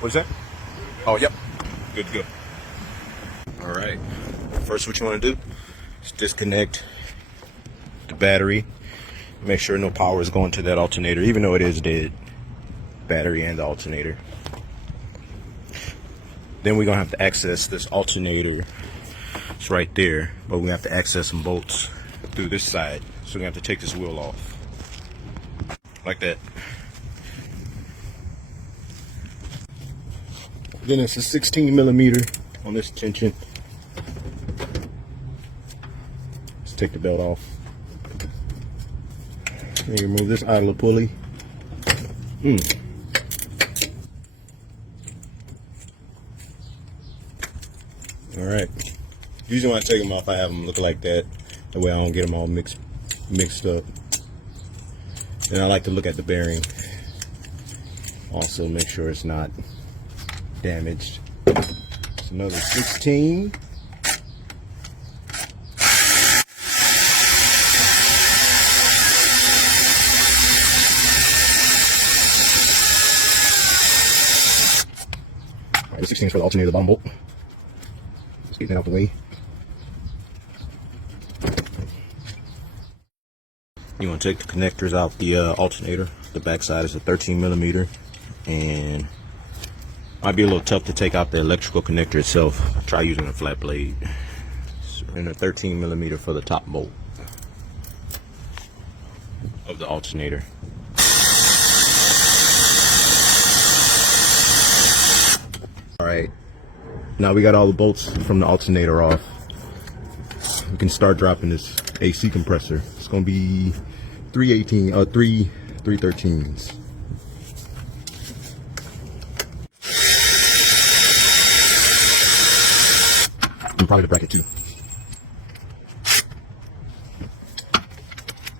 What's that? Oh, yep. Good to go. All right. First, what you want to do is disconnect the battery. Make sure no power is going to that alternator, even though it is dead. Battery and the alternator. Then we're gonna have to access this alternator. It's right there, but we have to access some bolts through this side. So we're gonna have to take this wheel off. Like that. Then it's a 16 millimeter on this tension. Let's take the belt off. And remove this idler pulley. Alright. Usually when I take them off, I have them look like that. That way I don't get them all mixed up. And I like to look at the bearing. Also make sure it's not damaged. It's another 16. Alright, the 16 is for the alternator, the bottom bolt. Let's get that out the way. You want to take the connectors out the alternator. The back side is a 13 millimeter, and might be a little tough to take out the electrical connector itself. Try using a flat blade. And a 13 millimeter for the top bolt of the alternator. Alright, now we got all the bolts from the alternator off. We can start dropping this AC compressor. It's going to be 313s. And probably the bracket too.